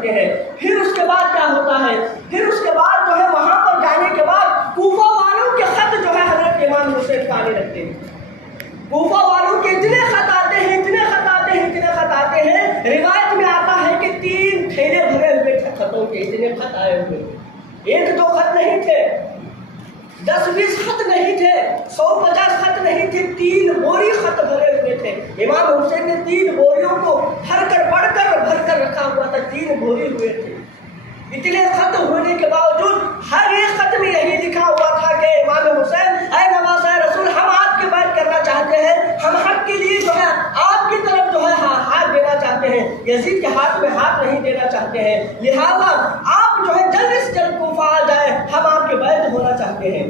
بنتے ہیں۔ پھر اس کے بعد کیا ہوتا ہے؟ پھر اس کے بعد جو ہے وہاں پر جانے کے بعد کوفہ والوں کے خط جو ہے حضرت امام حسین کو آنے لگتے ہیں۔ کوفہ والوں کے اتنے خط آتے ہیں، اتنے خط آتے ہیں، اتنے خط آتے ہیں، روایت میں آتا ہے کہ 3 تھیلے بھرے ہوئے تھے خطوں کے، اتنے خط آئے ہوئے، 1-2 خط نہیں تھے، 10-20 خط نہیں تھے، 100-50 خط نہیں تھے، 3 بوری خط بھرے ہوئے تھے۔ امام حسین نے 3 بوریوں کو بھر کر رکھا ہوا تھا، 3 بوری ہوئے تھے۔ اتنے خط ہونے کے باوجود ہر ایک خط میں یہی لکھا ہوا تھا کہ امام حسین اے نواسۂ رسول، ہم آپ کے بیعت کرنا چاہتے ہیں، ہم حق کے لیے جو ہے آپ کی طرف جو ہے ہاتھ دینا چاہتے ہیں، یزید کے ہاتھ میں ہاتھ نہیں دینا چاہتے ہیں، لہذا آپ جو ہے جلد سے جلد کوفہ آ جائیں، ہم آپ کے بیعت ہونا چاہتے ہیں۔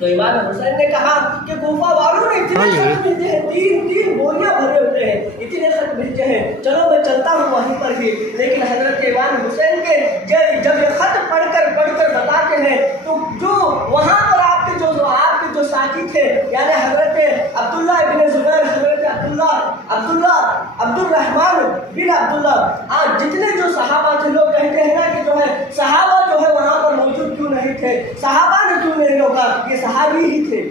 تو امام حسین نے کہا کہ کوفہ والوں نے اتنے خط بھیجے ہیں، 3 بوریاں بھرے ہوئے ہیں، اتنے خط بھیجے ہیں، چلو میں چلتا ہوں وہیں پر ہی۔ لیکن حضرت امام حسین کے جب یہ خط پڑھ کر بتاتے ہیں تو جو وہاں پر آپ کے جو ساتھی تھے، یعنی حضرت عبداللہ ابن زبیر، حضرت عبد الرحمن بن عبداللہ، جتنے جو صحابہ تھے، لوگ کہتے ہیں نا کہ جو ہے صحابہ جو ہے وہاں پر موجود کیوں نہیں تھے، صحابہ نے کیوں نہیں روکا، یہ صحابی ہی تھے۔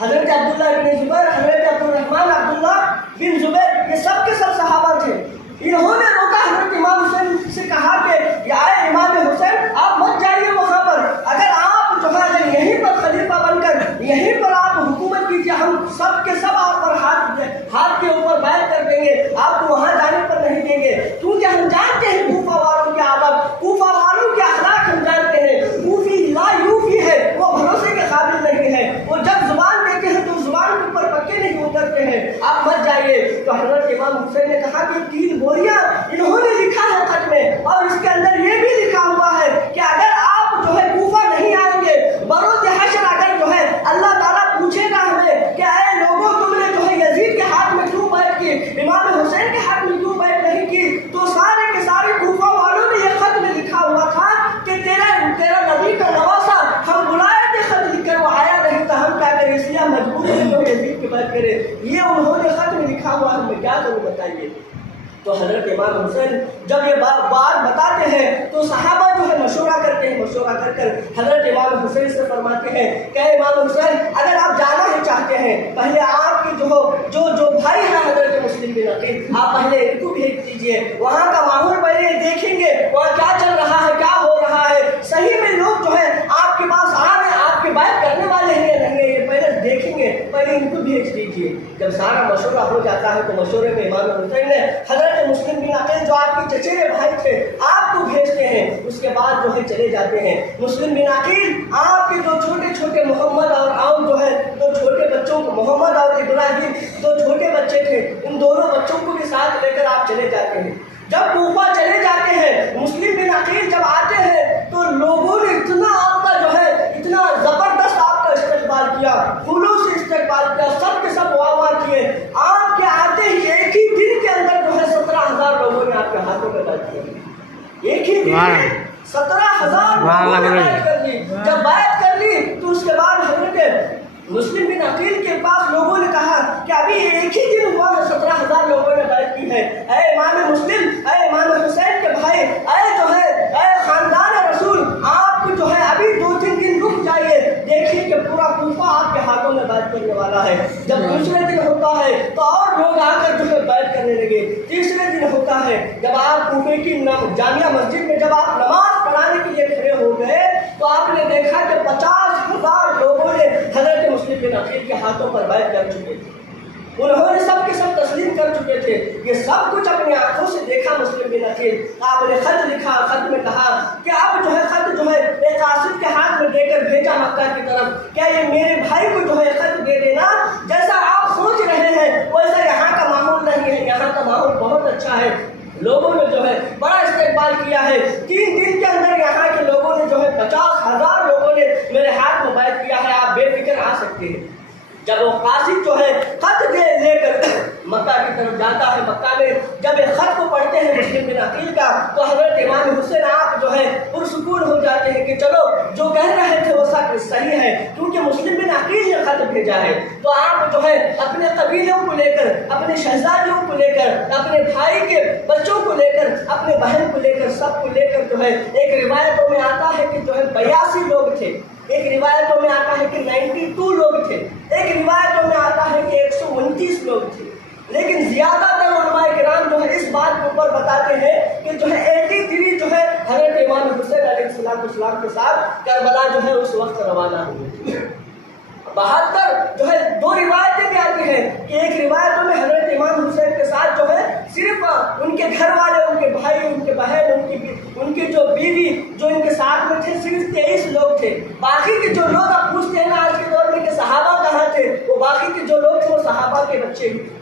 حضرت عبداللہ بن زبیر، حضرت عبد الرحمن عبداللہ بن زبیر، یہ سب کے سب صحابہ تھے۔ انہوں نے روکا، حضرت امام حسین سے کہا کہ اے امام حسین آپ مت جائیے وہاں پر، اگر آپ جو ہے یہیں پر خلیفہ بن کر یہیں پر آپ حکومت کیجیے، ہم سب کے سب آپ پر ہاتھ کے اوپر بیعت کر دیں گے، آپ کو وہاں جانے پر نہیں دیں گے، کیونکہ ہم جانتے ہیں کوفہ والوں کے عادت، کوفہ والوں کے اخلاق ہم جانتے ہیں، کوفی لا یوفی ہے، وہ بھروسے کے قابل نہیں ہے، وہ جب زبان دیتے ہیں تو زبان کے اوپر پکے نہیں اترتے ہیں، آپ مت جائیے۔ تو حضرت امام حسین نے کہا کہ 3 بوریاں انہوں نے لکھا ہے خط میں، اور اس کے اندر یہ بھی لکھا ہوا ہے کہ اگر آپ جو ہے کوفہ نہیں آئیں گے، بروز حشر اگر جو ہے اللہ تعالیٰ پوچھے گا ہمیں کہ اے لوگوں تم نے جو ہے یزید کے ہاتھ میں کیوں بیعت کی، امام حسین کے ہاتھ میں کیوں بیعت نہیں کی، تو سارے کے سارے کوفہ والوں نے یہ خط میں لکھا ہوا تھا کہ تیرا نبی کا نواسا ہم بلائے تھے، خط لکھ کر وہ آیا نہیں تھا، ہم کیا کریں، اس لیے ہم مجبور ہیں جو یزید کی بیعت کریں، یہ انہوں نے خط میں لکھا ہوا ہے، ہمیں کیا کروں بتائیے۔ تو حضرت امام حسین جب یہ بات بتاتے ہیں تو صحابہ جو ہے مشورہ کرتے ہیں، مشورہ کر حضرت امام حسین سے فرماتے ہیں کہ امام حسین اگر آپ جانا ہی چاہتے ہیں، پہلے آپ کی جو بھائی ہیں حضرت مسلم بن عقیل، آپ پہلے ان کو بھیج دیجیے، وہاں کا ماحول پہلے دیکھیں گے، وہاں کیا چل رہا ہے، کیا ہو رہا ہے، صحیح میں لوگ جو ہے آپ کے پاس آ رہے ہیں، آپ کے بیعت کرنے والے ہیں یا نہیں، یہ پہلے دیکھیں گے، پہلے ان کو بھیج دیجیے۔ جب سارا مشورہ ہو جاتا ہے تو مشورے میں امام حسین نے حضرت مسلم بن عقیل جو آپ کے چچیرے بھائی تھے آپ کو بھیجتے ہیں، اس کے بعد جو ہے چلے جاتے ہیں۔ مسلم بن عقیل آپ کے جو چھوٹے محمد اور عام جو ہے دو چھوٹے بچوں کو، محمد اور ابراہیم 2 چھوٹے بچے تھے، ان دونوں بچوں کو بھی ساتھ لے کر آپ چلے جاتے ہیں۔ جب کوفہ چلے جاتے ہیں، مسلم بن عقیل جب آتے ہیں تو لوگوں نے اتنا آپ کا جو ہے اتنا زبردست آپ کا استقبال کیا، پھولوں سے استقبال کیا، سب کے سب واہ کیے، آپ کے آتے ہی ایک ہی دن کے اندر جو ہے 17,000 لوگوں نے آپ کے ہاتھوں میں بیعت کیا، ایک ہی دن میں 17,000 لوگوں نے بیعت کر لی۔ جب بیعت کر لی تو اس کے بعد حضرت مسلم بن عقیل کے پاس لوگوں نے کہا کہ ابھی ایک ہی دن ہوا ہے، 17,000 لوگوں نے بیعت کی ہے، اے امام مسلم، اے امام حسین کے بھائی، اے خاندان رسول، آپ جو ہے ابھی 2-3 دن رک جائیے، دیکھیے کہ پورا کوفہ آپ کے ہاتھوں میں بیعت کرنے والا ہے۔ جب دوسرے دن ہوتا ہے تو اور لوگ آ کر جو ہے بیعت کرنے لگے، تیسرے دن ہوتا ہے جب آپ کوفے کی جامعہ مسجد میں جب آپ نماز پڑھانے کے لیے کھڑے ہو گئے تو آپ نے دیکھا کہ 50,000 لوگوں نے حضرت مسلم بن عقیل کے ہاتھوں پر بیعت کر چکے تھے، انہوں نے سب کے سب تسلیم کر چکے تھے، یہ سب کچھ اپنی آنکھوں سے دیکھا مسلم بن عقیل۔ آپ نے خط لکھا، خط میں کہا کہ اب جو ہے خط جو ہے ایک قاصد کے ہاتھ میں دے کر بھیجا مکہ کی طرف، کیا یہ میرے بھائی کو جو ہے خط دے دینا، جیسا آپ سوچ رہے ہیں ویسا یہاں کا ماحول نہیں ہے، یہاں کا ماحول بہت اچھا ہے، لوگوں نے جو ہے بڑا استقبال کیا ہے، 3 دن کے اندر یہاں کے لوگوں نے جو ہے 50,000 لوگوں نے میرے ہاتھ میں بیعت کیا ہے، آپ بے فکر آ سکتے ہیں۔ جب وہ قاصد جو ہے خط لے کر مکہ کی طرف جاتا ہے. مکہ میں جب ایک خط کو پڑھتے ہیں مسلم بن عقیل کا تو حضرت امام حسین آپ جو ہے پرسکون ہو جاتے ہیں کہ چلو جو کہہ رہے تھے وہ سب صحیح ہے, کیونکہ مسلم بن عقیل نے خط بھیجا ہے. تو آپ جو ہے اپنے قبیلوں کو لے کر, اپنے شہزادیوں کو لے کر, اپنے بھائی کے بچوں کو لے کر, اپنے بہن کو لے کر, سب کو لے کر جو ہے, ایک روایتوں میں آتا ہے کہ جو ہے 82 لوگ تھے, ایک روایتوں میں آتا ہے کہ 92 لوگ تھے, ایک روایتوں میں آتا ہے کہ 129 لوگ تھے. لیکن زیادہ تر علماء کرام جو ہے اس بات کے اوپر بتاتے ہیں کہ جو ہے 83 جو ہے حضرت امام حسین علیہ السلام کے ساتھ کربلا جو ہے اس وقت روانہ ہوئے. 72 جو ہے 2 روایتیں بھی آتی ہیں کہ ایک روایتوں میں حضرت امام حسین کے ساتھ جو ہے صرف ان کے گھر والے, ان کے بھائی, ان کے بہن, ان کی جو بیوی جو ان کے ساتھ میں تھے صرف 23 لوگ تھے. باقی کے جو لوگ آپ پوچھتے ہیں نا آج کے دور میں کہ صحابہ کہاں تھے, وہ باقی کے جو لوگ تھے وہ صحابہ کے بچے ہی تھے,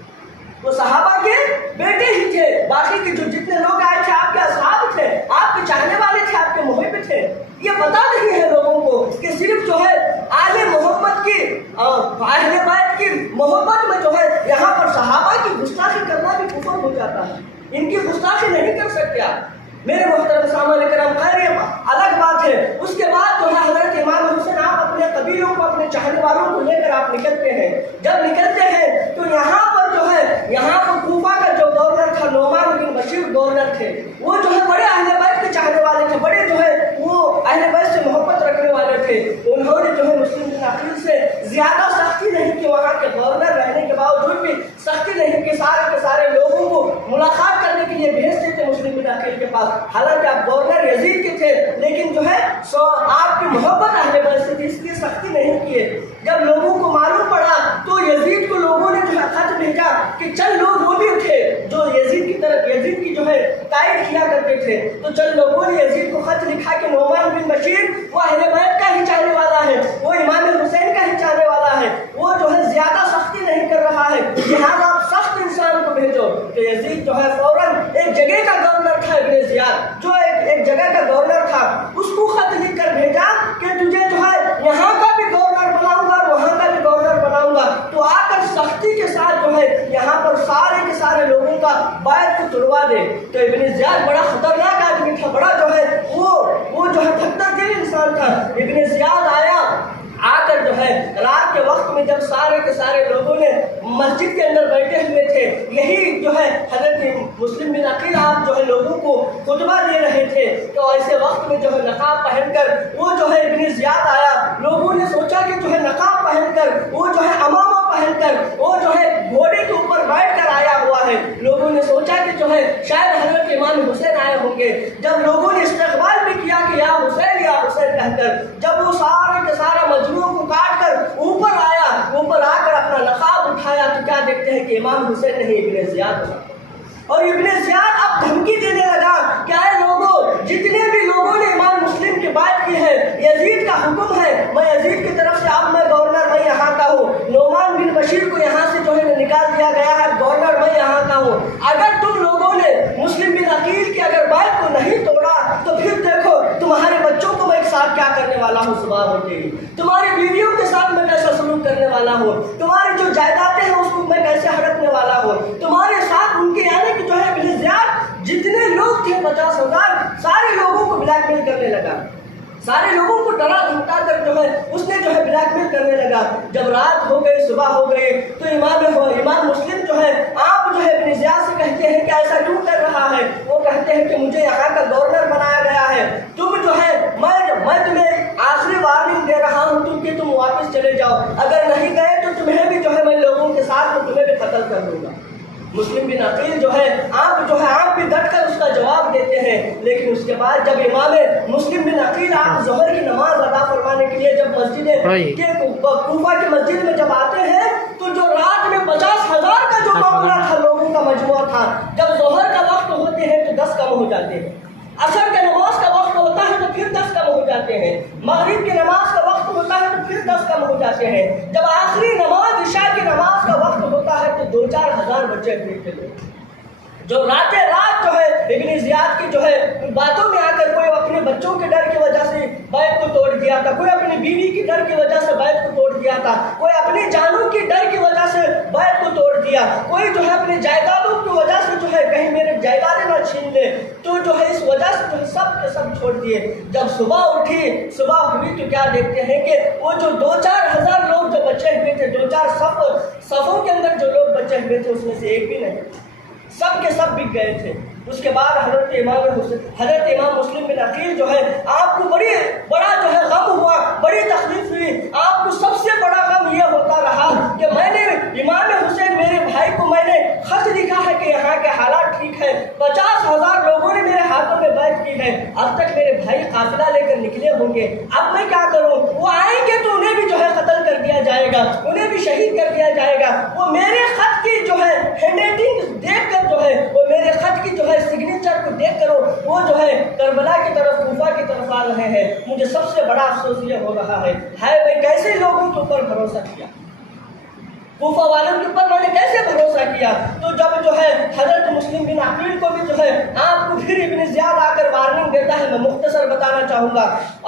وہ صحابہ کے بیٹے ہی تھے. باقی کے جو جتنے لوگ آئے تھے آپ کے اصحاب تھے, آپ کے چاہنے والے تھے, آپ کے محب تھے. یہ پتہ نہیں ہے لوگوں کو کہ صرف جو ہے اہل محمد کی, اہل بیت کی محبت میں جو ہے یہاں پر صحابہ کی گستاخی کرنا بھی کفر ہو جاتا ہے. ان کی گستاخی نہیں کر سکتے آپ. میرے محترم سامعین کرام, خیر یہ الگ بات ہے. اس کے بعد جو ہے حضرت امام حسین آپ اپنے قبیلوں کو, اپنے چاہنے والوں کو لے کر آپ نکلتے ہیں. جب نکلتے ہیں تو یہاں پر جو ہے, یہاں پر کوفہ کا جو گورنر تھا نعمان بن بشیر گورنر تھے, وہ جو ہے بڑے اہل بیت کے چاہنے والے تھے, بڑے جو ہے وہ اہل بیت سے محبت رکھنے والے تھے. انہوں نے جو ہے مسلم بن عقیل سے زیادہ سختی نہیں کی, وہاں کے گورنر رہنے کے باوجود بھی سختی نہیں کی. سارے کے سارے لوگوں کو ملاقات کرنے کے لیے بھیجتے تھے مسلم بن عقیل کے پاس. حالانکہ آپ گورنر یزید کے تھے, لیکن جو ہے آپ کی محبت اہل بیت سے تھی, اس لیے سختی نہیں کیے. جب لوگوں کو معلوم پڑا تو یزید کو لوگوں نے جو ہے خط بھیجا کہ چند لوگ وہ بھی تھے جو یزید کی طرف, یزید کی جو ہے تائید کیا کرتے تھے. تو چند لوگوں نے یزید کو خط لکھا کہ نعمان بن بشیر وہ اہل بیت کا ہی چاہنے والا ہے, وہ امام حسین کا ہی چاہنے والا ہے, وہ جو ہے زیادہ سختی نہیں کر رہا ہے, لہٰذا آپ سخت انسان کو بھیجو. تو یزید جو ہے فوراً ایک جگہ کا گورنر تھا ابن زیاد, جو ایک جگہ کا گورنر تھا, اس کو خط لکھ کر بھیجا کہ تجھے جو ہے یہاں کا بھی گورنر بناؤں گا, وہاں کا بھی گورنر بناؤں گا, تو آ کر سختی کے ساتھ جو ہے یہاں پر سارے کے سارے لوگوں کا بیعت کو توڑوا دے. تو ابن زیاد بڑا خطرناک آدمی تھا, بڑا جو ہے وہ جو ہے پتھر دل انسان تھا. ابن زیاد آیا, آ کر جو ہے رات کے وقت میں جب سارے کے سارے لوگوں نے مسجد کے اندر بیٹھے ہوئے تھے, یہی جو ہے حضرت مسلم بن عقیل آپ جو ہے لوگوں کو خطبہ دے رہے تھے, تو ایسے وقت میں جو ہے نقاب پہن کر وہ جو ہے ابن زیاد آیا. لوگوں نے سوچا کہ جو ہے نقاب پہن کر, وہ جو ہے امامہ پہن کر, وہ جو ہے گھوڑے کے اوپر بیٹھ کر آیا ہوا ہے. لوگوں نے سوچا کہ جو ہے شاید حضرت امام حسین آئے ہوں گے. جب لوگوں نے استقبال بھی کیا کہ یا حسین کہہ کر, جب وہ سارا کے سارا مجموعوں کو کاٹ کر اوپر آیا, اوپر آ کر اپنا نقاب اٹھایا, تو کیا دیکھتے ہیں کہ امام حسین نہیں ابن زیاد تھا. اور ابن زیاد اب دھمکی دینے لگا کہ اے لوگوں, جتنے بھی لوگوں نے امام مسلم کی بات کی ہے, یزید کا حکم ہے, میں یزید کی طرف سے, اب میں گورنر میں یہاں کا ہوں, نعمان بن بشیر کو یہاں سے جو ہے نکال دیا گیا ہے, گورنر میں یہاں کا ہوں. اگر تم لوگوں نے مسلم بن عقیل کی اگر بات کو نہیں توڑا تو پھر دیکھو تمہارے بچوں کو میں ایک ساتھ کیا کرنے والا ہوں, صبح ہوتے ہی تمہاری بیویوں کے ساتھ میں کیسا سلوک کرنے والا ہوں, تمہاری جو جائیدادیں ہیں اس کو میں کیسے ہڑپنے والا ہوں, تمہارے ساتھ ان کے یعنی کہ جو ہے ابن زیاد جتنے لوگ تھے 50,000 سارے لوگوں کو بلیک میل کرنے لگا, سارے لوگوں کو ڈرا دھمکا کر جو ہے اس نے جو ہے بلیک میل کرنے لگا. جب رات ہو گئی, صبح ہو گئی, تو امام مسلم جو ہے آپ جو ہے ابن زیاد سے کہتے ہیں کہ ایسا کیوں کر رہا ہے. وہ کہتے ہیں کہ مجھے یہاں کا گورنر بنایا گیا ہے, تم جو ہے میں تمہیں آخری وارننگ دے رہا ہوں کہ تم واپس چلے جاؤ, اگر نہیں گئے تو تمہیں بھی جو ہے میں لوگوں کے ساتھ تمہیں بھی قتل کر دوں گا. مسلم بن عقیل جو ہے آپ بھی ڈٹ کر اس کا جواب دیتے ہیں. لیکن اس کے بعد جب امام مسلم بن عقیل آپ ظہر کی نماز ادا فرمانے کے لیے جب کوفہ کی مسجد میں جب آتے ہیں, تو جو رات میں 50,000 کا جو معاملہ تھا, لوگوں کا مجموعہ تھا, جب ظہر کا وقت ہوتے ہیں تو 10 کم ہو جاتے ہیں, عصر کے نماز کا وقت ہوتا ہے تو پھر 10 کم ہو جاتے ہیں, مغرب کی نماز کا وقت ہوتا ہے تو پھر 10 کم ہو جاتے ہیں, جب آخری نماز عشاء کی نماز کا وقت ہوتا ہے تو 2-4 ہزار بچے ہوئے تھے, جو رات جو ہے ابن زیاد کی جو ہے باتوں میں آ کر کوئی اپنے بچوں کے ڈر کی وجہ سے بیعت کو توڑ دیا تھا، کوئی اپنی بیوی کی ڈر کی وجہ سے بیعت کو توڑ دیا تھا، کوئی اپنی جانوں کی ڈر کی وجہ سے بیعت کو توڑ دیا، کوئی جو ہے اپنی جائیدادوں کی وجہ سے جو ہے کہیں میرے جائیدادیں نہ چھین لے، تو جو ہے اس وجہ سے جو ہے سب کے سب چھوڑ دیے۔ جب صبح اٹھی، صبح ہوئی تو کیا دیکھتے ہیں کہ وہ جو 2-4 ہزار لوگ جو بچے ہوئے تھے، 2-4 صفوں کے اندر جو لوگ بچے ہوئے تھے، اس میں سے ایک بھی نہیں، سب کے سب بک گئے تھے۔ اس کے بعد حضرت امام مسلم بن عقیل جو ہے، آپ کو بڑا جو ہے غم ہوا، بڑی تکلیف ہوئی۔ آپ کو سب سے بڑا غم یہ ہوتا رہا کہ میں نے امام حسین میرے بھائی کو میں نے خط لکھا ہے کہ یہاں کے حالات ٹھیک ہے، 50,000 لوگوں نے میرے ہاتھوں میں بیعت کی ہے، اب تک میرے بھائی قافلہ لے کر نکلے ہوں گے، اب میں کیا کروں؟ وہ آئیں گے تو انہیں بھی جو ہے قتل کر دیا جائے گا، انہیں بھی شہید کر دیا جائے گا۔ وہ میرے خط کی جو ہے ہینڈ رائٹنگ دیکھ کر جو ہے، وہ میرے خط کی جو ہے سگنیچر کو دیکھ کر وہ جو ہے کربلا کی طرف، کوفہ کی طرف آ رہے ہیں۔ مجھے سب سے بڑا افسوس یہ ہو رہا ہے میں کیسے لوگوں کے اوپر بھروسہ کیا، کوفہ والوں کے اوپر میں نے کیسے بھروسہ کیا؟ تو جب جو ہے حضرت مسلم بن عقیل کو بھی جو ہے آپ کو پھر ابن زیاد آ کر وارننگ دیتا ہے، میں مختصر بتانا چاہوں گا۔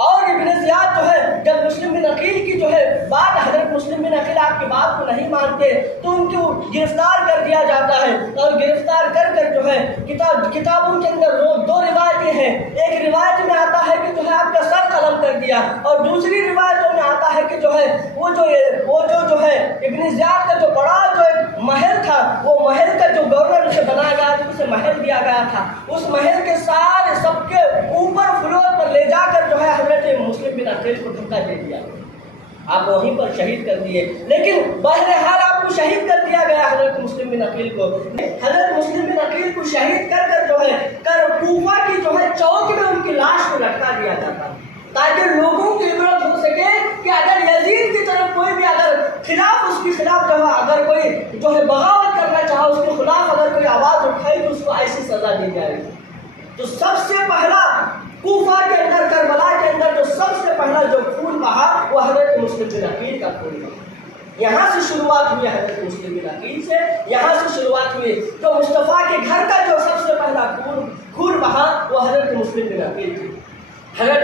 اور ابن زیاد جو ہے جب مسلم بن عقیل کی جو ہے بات، حضرت مسلم بن عقیل آپ کی بات کو نہیں مانتے تو ان کو گرفتار کر دیا جاتا ہے، اور گرفتار کر جو ہے کتابوں کے اندر 2 روایتیں ہیں۔ ایک روایت میں آتا ہے کہ جو ہے آپ کا سر قلم کر دیا، اور دوسری روایتوں میں آتا ہے کہ جو ہے وہ جو ہے ابن زیاد کا جو بڑا جو ایک محل تھا، وہ محل کا جو گورنر اسے بنایا گیا تھا، اسے محل دیا گیا تھا، اس محل کے سارے سب کے اوپر فلور پر لے جا کر جو ہے حضرت مسلم بن عقیل کو دھکا دے دیا، آپ وہیں پر شہید کر دیے۔ لیکن بہرحال آپ کو شہید کر دیا گیا حضرت مسلم بن عقیل کو۔ حضرت مسلم بن عقیل کو شہید کر جو ہے کوفہ کی جو ہے چوک میں ان کی لاش کو لٹکا دیا جاتا، تاکہ لوگوں کی عبرت ہو سکے کہ اگر یزید کی طرف کوئی بھی اگر خلاف، اس کے خلاف جو ہے اگر کوئی جو ہے بغاوت کرنا چاہا، اس کے خلاف اگر کوئی آواز اٹھائی تو اس کو ایسی سزا دی جائے گی۔ تو سب سے پہلا کوفہ کے اندر، کربلا کے اندر جو سب سے پہلا جو خون بہا وہ حضرت مسلم بن عقیل کا خون بہا۔ یہاں سے شروعات ہوئی حضرت مسلم بن عقیل سے، یہاں سے شروعات ہوئی۔ تو مصطفیٰ کے گھر کا جو سب سے پہلا خون بہا وہ حضرت مسلم بن عقیل تھی۔ حضرت